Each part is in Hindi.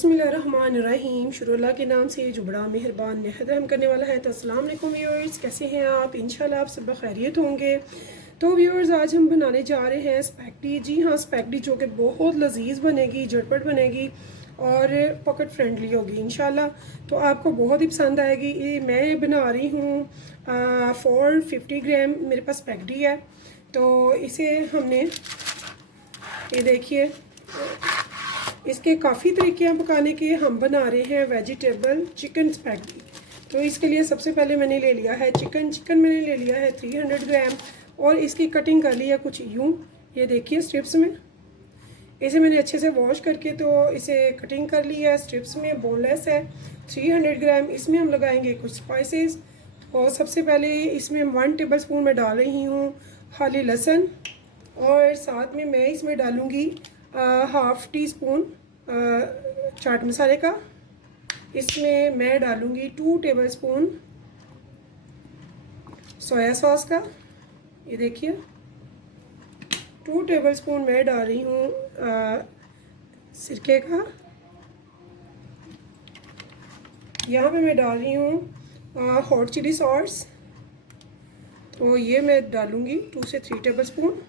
बिस्मिल्लाहिर्रहमानिर्रहीम। शुरू अल्लाह के नाम से जो बड़ा मेहरबान नहायत रहम करने वाला है। तो अस्सलाम वालेकुम व्यूअर्स, कैसे हैं आप? इंशाल्लाह आप सब खैरियत होंगे। तो व्यूअर्स, आज हम बनाने जा रहे हैं स्पैगेटी। जी हाँ, स्पैगेटी जो कि बहुत लजीज बनेगी, झटपट बनेगी और पॉकेट फ्रेंडली होगी इंशाल्लाह। तो आपको बहुत ही पसंद आएगी। ये मैं बना रही हूँ 450 ग्राम मेरे पास स्पैगेटी है। तो इसे हमने, ये देखिए, इसके काफ़ी तरीके हैं पकाने के। हम बना रहे हैं वेजिटेबल चिकन स्पैगेटी। तो इसके लिए सबसे पहले मैंने ले लिया है चिकन मैंने ले लिया है 300 ग्राम और इसकी कटिंग कर ली है कुछ यूँ, ये देखिए स्ट्रिप्स में। इसे मैंने अच्छे से वॉश करके तो इसे कटिंग कर ली है स्ट्रिप्स में, बोनलेस है। 300 ग्राम इसमें हम लगाएंगे कुछ स्पाइसेस। और सबसे पहले इसमें 1 टेबल स्पून मैं डाल रही हूँ खाली लहसुन, और साथ में मैं इसमें डालूँगी हाफ़ टी स्पून चाट मसाले का। इसमें मैं डालूँगी 2 टेबल स्पून सोया सॉस का। ये देखिए 2 टेबल स्पून मैं डाल रही हूँ सिरके का। यहाँ पे मैं डाल रही हूँ हॉट चिली सॉस। तो ये मैं डालूँगी 2 से 3 टेबल स्पून।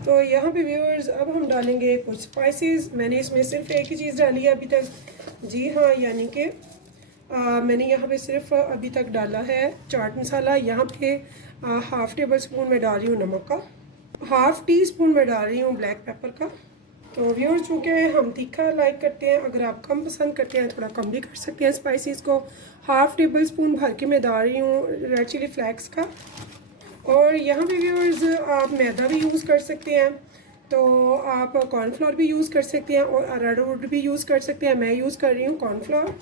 तो यहाँ पे व्यूअर्स, अब हम डालेंगे कुछ स्पाइसेस। मैंने इसमें सिर्फ एक ही चीज़ डाली है अभी तक। जी हाँ, यानी कि मैंने यहाँ पे सिर्फ अभी तक डाला है चाट मसाला। यहाँ पे हाफ़ टेबल स्पून मैं डाल रही हूँ नमक का, हाफ़ टी स्पून मैं डाल रही हूँ ब्लैक पेपर का। तो व्यूअर्स, चूँकि हम तीखा लाइक करते हैं, अगर आप कम पसंद करते हैं थोड़ा कम भी कर सकते हैं स्पाइसेस को। हाफ़ टेबल स्पून भर के मैं डाल रही हूँ रेड चिली फ्लेक्स का। और यहाँ पे व्यूअर्स, आप मैदा भी यूज़ कर सकते हैं, तो आप कॉर्नफ्लोर भी यूज़ कर सकते हैं और अरारोट भी यूज़ कर सकते हैं। मैं यूज़ कर रही हूँ कॉर्नफ्लोर।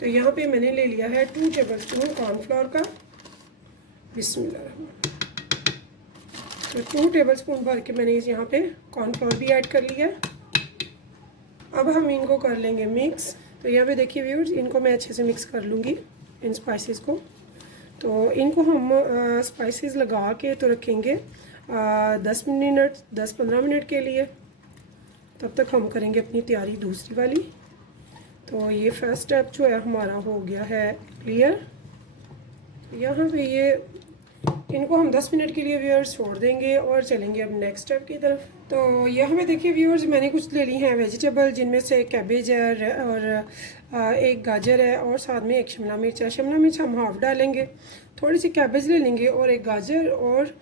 तो यहाँ पे मैंने ले लिया है 2 टेबल स्पून कॉर्नफ्लोर का। बिस्मिल्लाह। तो 2 टेबल स्पून भर के मैंने यहाँ पे कॉर्नफ्लोर भी ऐड कर लिया। अब हम इनको कर लेंगे मिक्स। तो यहाँ पे देखिए व्यूअर्स, इनको मैं अच्छे से मिक्स कर लूँगी इन स्पाइसेस को। तो इनको हम स्पाइसेस लगा के तो रखेंगे 10-15 मिनट के लिए। तब तक हम करेंगे अपनी तैयारी दूसरी वाली। तो ये फर्स्ट स्टेप जो है हमारा हो गया है क्लियर। तो यहाँ पे ये इनको हम 10 मिनट के लिए व्यूअर्स छोड़ देंगे और चलेंगे अब नेक्स्ट स्टेप की तरफ। तो यहाँ पे देखिए व्यूअर्स, मैंने कुछ ले ली हैं वेजिटेबल, जिनमें से कैबेज है और एक गाजर है और साथ में एक शिमला मिर्च है। शिमला मिर्च हम हाफ़ डालेंगे। थोड़ी सी कैबेज ले लेंगे और एक गाजर और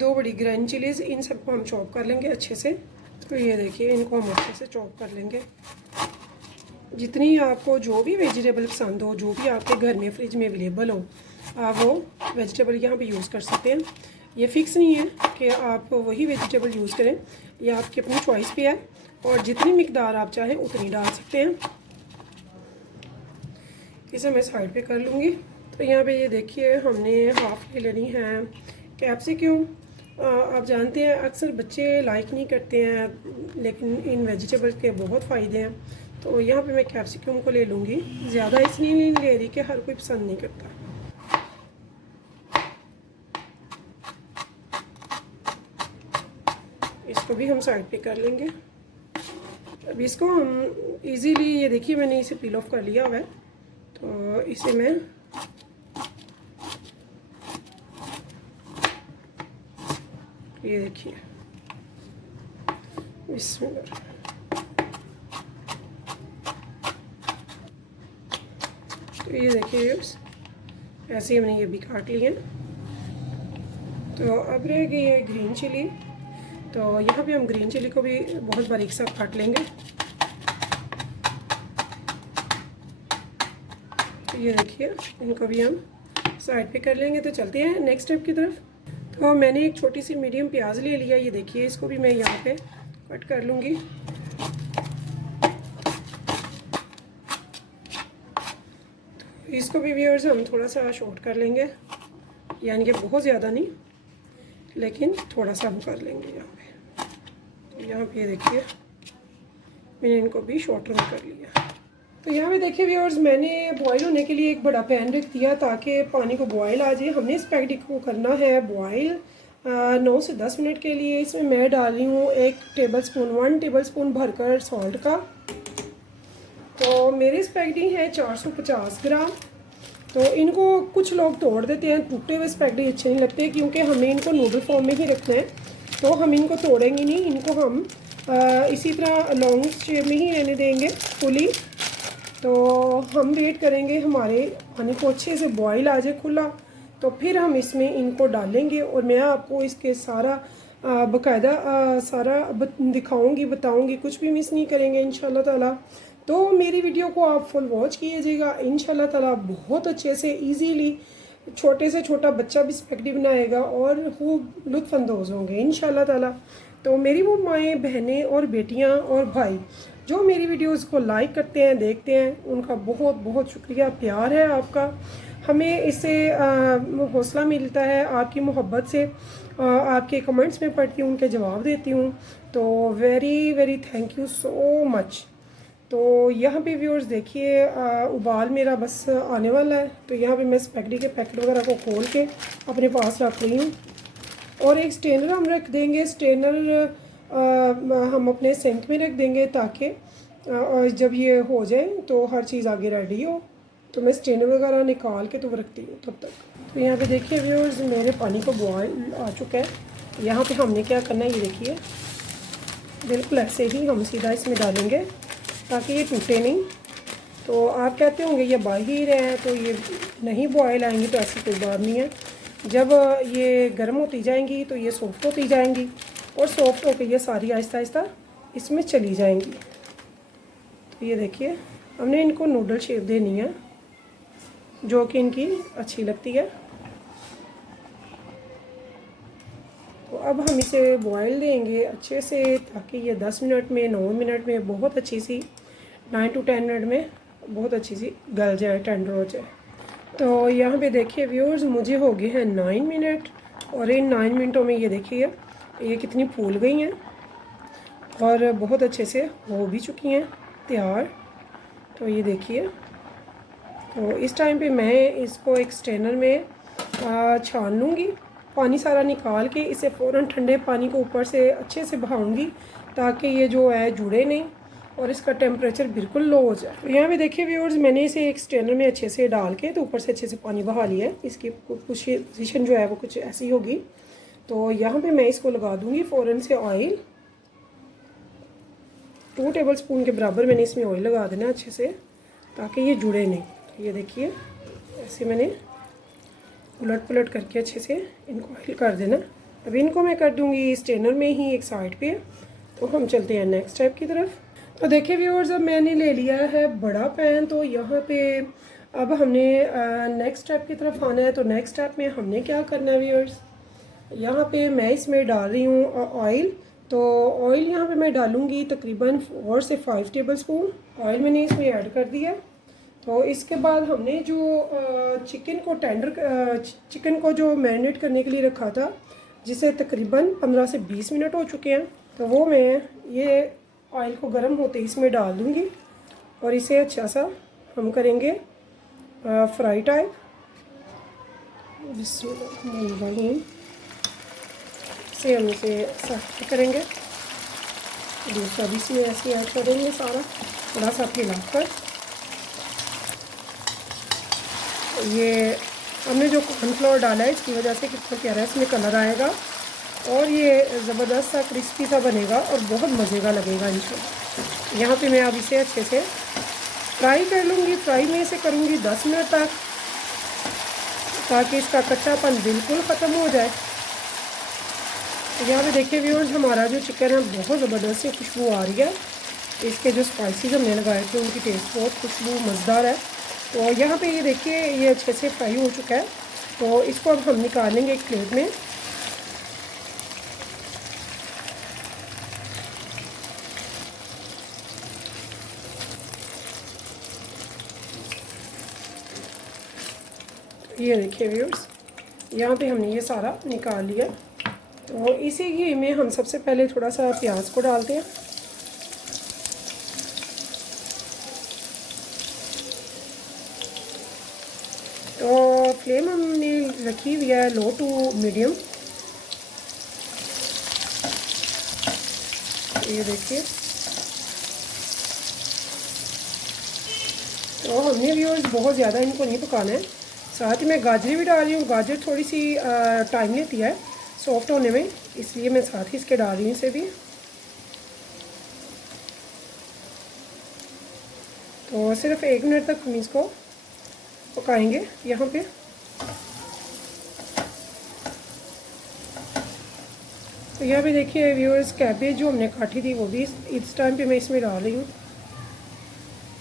2 बड़ी ग्रीन चिलीज़। इन सबको हम चॉप कर लेंगे अच्छे से। तो ये देखिए, इनको हम अच्छे से चॉप कर लेंगे। जितनी आपको जो भी वेजिटेबल पसंद हो, जो भी आपके घर में फ्रिज में अवेलेबल हो, आप वो वेजिटेबल यहाँ पे यूज़ कर सकते हैं। ये फ़िक्स नहीं है कि आप वही वेजिटेबल यूज़ करें, ये आपकी अपनी चॉइस पे है और जितनी मिकदार आप चाहें उतनी डाल सकते हैं। इसे मैं साइड पे कर लूँगी। तो यहाँ पे ये देखिए, हमने हाफ़ ले लेनी है कैप्सिकम। आप जानते हैं अक्सर बच्चे लाइक नहीं करते हैं, लेकिन इन वेजिटेबल के बहुत फ़ायदे हैं। तो यहाँ पे मैं कैप्सिकम को ले लूँगी। ज़्यादा इसलिए नहीं ले रही कि हर कोई पसंद नहीं करता। इसको भी हम साइड पे कर लेंगे। अब इसको हम इजीली, ये देखिए मैंने इसे पील ऑफ कर लिया हुआ है। तो इसे मैं ये देखिए, बिस्मिल्लाह। तो ये देखिए, ऐसे हमने ये भी काट लिए। तो अब रह गई है ग्रीन चिली। तो यहाँ पे हम ग्रीन चिली को भी बहुत बारीक सा काट लेंगे। तो ये देखिए, इनको भी हम साइड पे कर लेंगे। तो चलते हैं नेक्स्ट स्टेप की तरफ। तो मैंने एक छोटी सी मीडियम प्याज ले लिया। ये देखिए, इसको भी मैं यहाँ पे कट कर लूँगी। तो इसको भी व्यूअर्स हम थोड़ा सा शॉर्ट कर लेंगे, यानी कि बहुत ज़्यादा नहीं, लेकिन थोड़ा सा हम कर लेंगे यहाँ पे। तो यहाँ पे देखिए, मैंने इनको भी शॉर्ट रन कर लिया। तो यहाँ पे देखिए व्यूअर्स, मैंने बॉईल होने के लिए एक बड़ा पैन रख दिया ताकि पानी को बॉईल आ जाए। हमने स्पैगेटी को करना है बॉईल 9 से 10 मिनट के लिए। इसमें मैं डाल रही हूँ 1 टेबल स्पून भरकर सॉल्ट का। तो मेरी स्पैगेटी है 450 ग्राम। तो इनको कुछ लोग तोड़ देते हैं, टूटे हुए स्पैगेटी अच्छे नहीं लगते क्योंकि हमें इनको नूडल फॉर्म में ही रखना है। तो हम इनको तोड़ेंगे नहीं, इनको हम इसी तरह लॉन्ग शेप में ही रहने देंगे फुली। तो हम वेट करेंगे हमारे पानी को अच्छे से बॉईल आ जाए खुला, तो फिर हम इसमें इनको डालेंगे और मैं आपको इसके सारा बाकायदा सारा दिखाऊंगी, बताऊंगी, कुछ भी मिस नहीं करेंगे इंशाल्लाह ताला। तो मेरी वीडियो को आप फुल वॉच कीजिएगा, इंशाल्लाह ताला बहुत अच्छे से इजीली छोटे से छोटा बच्चा भी स्पैगेटी बनाएगा और खूब लुत्फ़अंदोज़ होंगे इंशाल्लाह ताला। तो मेरी वो माएँ, बहनें और बेटियां और भाई जो मेरी वीडियोस को लाइक करते हैं, देखते हैं, उनका बहुत बहुत शुक्रिया, प्यार है आपका। हमें इससे हौसला मिलता है आपकी मोहब्बत से। आपके कमेंट्स में पढ़ती हूँ, उनके जवाब देती हूँ, तो very very thank you so much. तो यहाँ पे व्यूअर्स देखिए उबाल मेरा बस आने वाला है। तो यहाँ पे मैं स्पैगेटी के पैकेट वगैरह को खोल के अपने पास रख रही हूँ और एक स्ट्रेनर हम रख देंगे। स्ट्रेनर हम अपने सिंक में रख देंगे ताकि जब ये हो जाए तो हर चीज़ आगे रेडी हो। तो मैं स्ट्रेनर वगैरह निकाल के तो रखती हूँ तब तक। तो यहाँ पे देखिए व्यूअर्स मेरे पानी को बॉयल आ चुका है। यहाँ पे हमने क्या करना है ये देखिए, बिल्कुल ऐसे ही हम सीधा इसमें डालेंगे ताकि ये टूटे नहीं। तो आप कहते होंगे ये बाहिर है तो ये नहीं बॉयल आएंगी, तो ऐसी कोई बात नहीं है। जब ये गर्म होती जाएंगी तो ये सॉफ्ट होती जाएंगी और सॉफ्ट होकर ये सारी आहिस्ता आहिस्ता इसमें चली जाएंगी। तो ये देखिए हमने इनको नूडल शेप देनी है जो कि इनकी अच्छी लगती है। तो अब हम इसे बॉयल देंगे अच्छे से ताकि ये 10 मिनट में, 9 मिनट में बहुत अच्छी सी, 9 to 10 मिनट में बहुत अच्छी सी गल जाए, टेंडर हो जाए। तो यहाँ पे देखिए व्यूअर्स मुझे हो गए हैं 9 मिनट और इन 9 मिनटों में ये देखिए ये कितनी फूल गई हैं और बहुत अच्छे से हो भी चुकी हैं तैयार। तो ये देखिए, तो इस टाइम पे मैं इसको एक स्ट्रेनर में छान लूँगी, पानी सारा निकाल के इसे फ़ौरन ठंडे पानी को ऊपर से अच्छे से बहाऊंगी ताकि ये जो है जुड़े नहीं और इसका टेम्परेचर बिल्कुल लो हो जाए। तो यहाँ पे देखिए व्यूअर्स मैंने इसे एक स्ट्रेनर में अच्छे से डाल के तो ऊपर से अच्छे से पानी बहा लिया है। इसकी पोजीशन जो है वो कुछ ऐसी होगी। तो यहाँ पे मैं इसको लगा दूँगी फ़ौरन से ऑयल, 2 टेबल स्पून के बराबर मैंने इसमें ऑयल लगा देना अच्छे से ताकि ये जुड़े नहीं। तो ये देखिए ऐसे मैंने उलट पुलट करके अच्छे से इनको ऑयल कर देना। अब इनको मैं कर दूँगी स्ट्रेनर में ही एक साइड पे। तो हम चलते हैं नेक्स्ट स्टेप की तरफ। तो देखिए व्यूअर्स अब मैंने ले लिया है बड़ा पैन। तो यहाँ पे अब हमने नेक्स्ट स्टेप की तरफ आना है। तो नेक्स्ट स्टेप में हमने क्या करना है व्यूअर्स, यहाँ पे मैं इसमें डाल रही हूँ ऑयल। तो ऑयल यहाँ पे मैं डालूँगी तकरीबन 4 से 5 टेबल स्पून ऑयल मैंने इसमें ऐड कर दिया। तो इसके बाद हमने जो चिकन को जो मैरिनेट करने के लिए रखा था, जिसे तकरीबन 15 से 20 मिनट हो चुके हैं, तो वो मैं ये ऑयल को गर्म होते ही इसमें डाल दूँगी और इसे अच्छा सा हम करेंगे फ्राई टाइप। बिस्मिल्लाह से हम इसे फ्राई करेंगे। दूसरा भी इसमें ऐसे ऐड करेंगे सारा, थोड़ा सा हिलाकर। ये हमने जो कॉर्नफ्लोर डाला है इसकी वजह से कितना प्यारा इसमें कलर आएगा और ये ज़बरदस्त सा क्रिस्पी सा बनेगा और बहुत मज़े का लगेगा इंशाल्लाह। यहाँ पे मैं अब इसे अच्छे से फ्राई कर लूँगी। फ्राई में इसे करूँगी 10 मिनट तक ताकि इसका कच्चापन बिल्कुल ख़त्म हो जाए। यहाँ पे देखिए व्यूअर्स हमारा जो चिकन है बहुत ज़बरदस्त सी खुशबू आ रही है। इसके जो स्पाइसेस हमने लगाए थे उनकी टेस्ट बहुत खुशबू मज़ेदार है। तो यहाँ पे ये देखिए ये अच्छे से फ्राई हो चुका है। तो इसको अब हम निकालेंगे एक प्लेट में। ये देखिए व्यूअर्स यहाँ पे हमने ये सारा निकाल लिया। तो इसी घी में हम सबसे पहले थोड़ा सा प्याज को डालते हैं। तो फ्लेम हमने रखी हुई है लो टू मीडियम। ये देखिए, तो हमने व्यूअर्स बहुत ज़्यादा इनको नहीं पकाना है। साथ ही मैं गाजर भी डाल रही हूँ। गाजर थोड़ी सी टाइम लेती है सॉफ्ट होने में, इसलिए मैं साथ ही इसके डाल रही हूँ इसे भी। तो सिर्फ 1 मिनट तक हम इसको पकाएंगे यहाँ पे। तो यहाँ पे देखिए व्यूअर्स, कैबेज जो हमने काटी थी वो भी इस टाइम पे मैं इसमें डाल रही हूँ।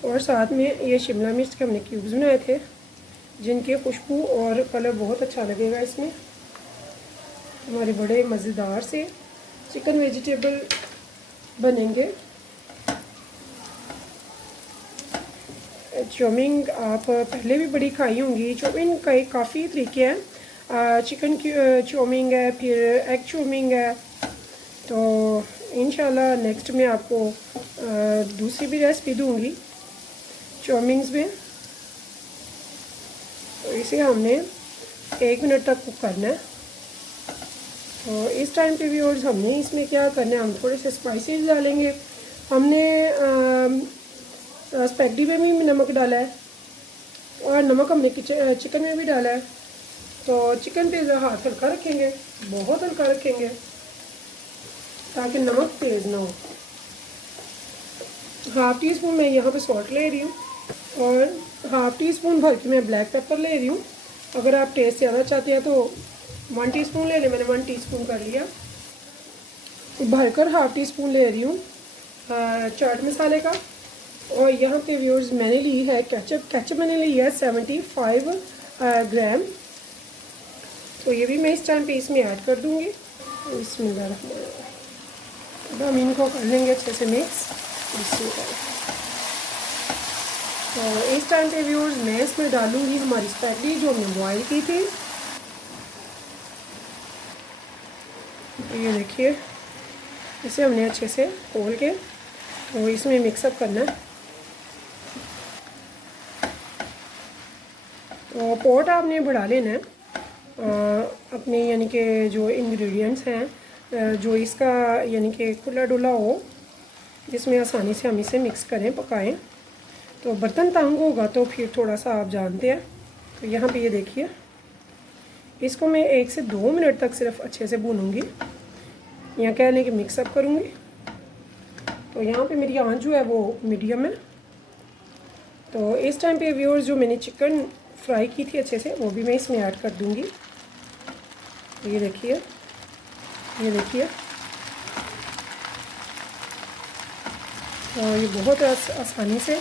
और साथ में ये शिमला मिर्च के हमने क्यूब्स बनाए थे, जिनकी खुशबू और कलर बहुत अच्छा लगेगा इसमें। हमारे बड़े मज़ेदार से चिकन वेजिटेबल बनेंगे। चाउमीन आप पहले भी बड़ी खाई होंगी। चाउमीन का काफ़ी तरीके हैं। चिकन की चाउमीन है, फिर एग चाउमीन है। तो इंशाल्लाह नेक्स्ट में आपको दूसरी भी रेसिपी दूंगी चाउमीन्स में। तो इसे हमने 1 मिनट तक कुक करना है। तो इस टाइम पे भी और हमने इसमें क्या करना है, हम थोड़े से स्पाइसेस डालेंगे। हमने स्पैगेटी में भी नमक डाला है और नमक हमने चिकन में भी डाला है। तो चिकन पे हाथ हल्का रखेंगे, बहुत हल्का रखेंगे, ताकि नमक तेज़ ना हो। 1/2 टीस्पून मैं यहाँ पे सॉल्ट ले रही हूँ और 1/2 टीस्पून भर के मैं ब्लैक पेपर ले रही हूँ। अगर आप टेस्ट ज़्यादा चाहते हैं तो 1 टीस्पून ले लें। मैंने 1 टीस्पून कर लिया। भरकर 1/2 टीस्पून ले रही हूँ चाट मसाले का। और यहाँ पे व्यूअर्स मैंने ली है केचप मैंने ली है 75 ग्राम। तो ये भी मैं इस टाइम पे इसमें ऐड कर दूँगी। इसमें हम इनको कर लेंगे अच्छे से मिक्स। तो इस टाइम पे व्यूअर्स मैं इसमें डालूँगी हमारी स्पैगेटी जो हमने बॉयल की थी। तो ये देखिए, इसे हमने अच्छे से खोल के तो इसमें मिक्सअप करना है। तो पॉट आपने बढ़ा लेना है अपने, यानी कि जो इंग्रेडिएंट्स हैं, जो इसका यानी कि खुला डुला हो, जिसमें आसानी से हम इसे मिक्स करें, पकाएं। तो बर्तन तंग होगा तो फिर थोड़ा सा आप जानते हैं। तो यहाँ पे ये देखिए, इसको मैं 1 से 2 मिनट तक सिर्फ अच्छे से भूनूंगी, या कह लें कि मिक्सअप करूँगी। तो यहाँ पे मेरी आंच जो है वो मीडियम है। तो इस टाइम पे व्यूअर्स जो मैंने चिकन फ्राई की थी अच्छे से, वो भी मैं इसमें ऐड कर दूँगी। ये देखिए, ये देखिए। और ये बहुत आसानी से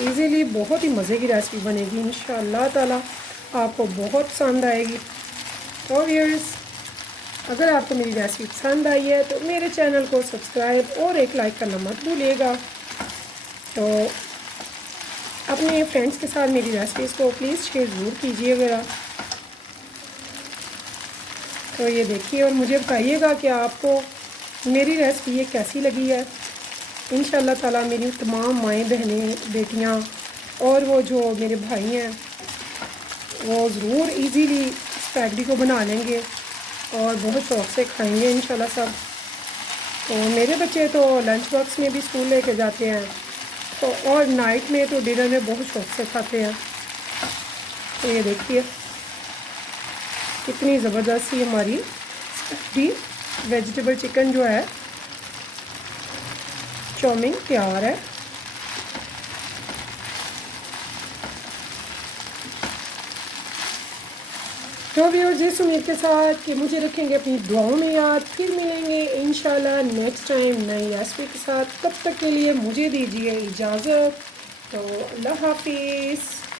इजीली बहुत ही मज़े की रेसिपी बनेगी इंशाअल्लाह ताला, आपको बहुत पसंद आएगी। तो व्यूअर्स, अगर आपको मेरी रेसिपी पसंद आई है तो मेरे चैनल को सब्सक्राइब और एक लाइक करना मत भूलिएगा। तो अपने फ्रेंड्स के साथ मेरी रेसिपीज़ को प्लीज़ शेयर ज़रूर कीजिएगा। तो ये देखिए, और मुझे बताइएगा कि आपको मेरी रेसिपी ये कैसी लगी है। इंशाअल्लाह ताला मेरी तमाम माएँ, बहनें, बेटियाँ और वो जो मेरे भाई हैं वो ज़रूर इजीली स्पैगेटी को बना लेंगे और बहुत शौक़ से खाएंगे इंशाल्लाह सब। तो मेरे बच्चे तो लंच बॉक्स में भी स्कूल लेके जाते हैं, तो और नाइट में तो डिनर में बहुत शौक़ से खाते हैं। तो ये देखिए कितनी ज़बरदस्त ही हमारी स्पैगेटी वेजिटेबल चिकन जो है चाउमीन तैयार है। तो व्यूअर्स, इस उम्मीद के साथ कि मुझे रखेंगे अपनी दुआओं में याद। फिर मिलेंगे इंशाल्लाह नेक्स्ट टाइम नई रेसिपी के साथ। तब तक के लिए मुझे दीजिए इजाज़त। तो अल्लाह हाफिज़।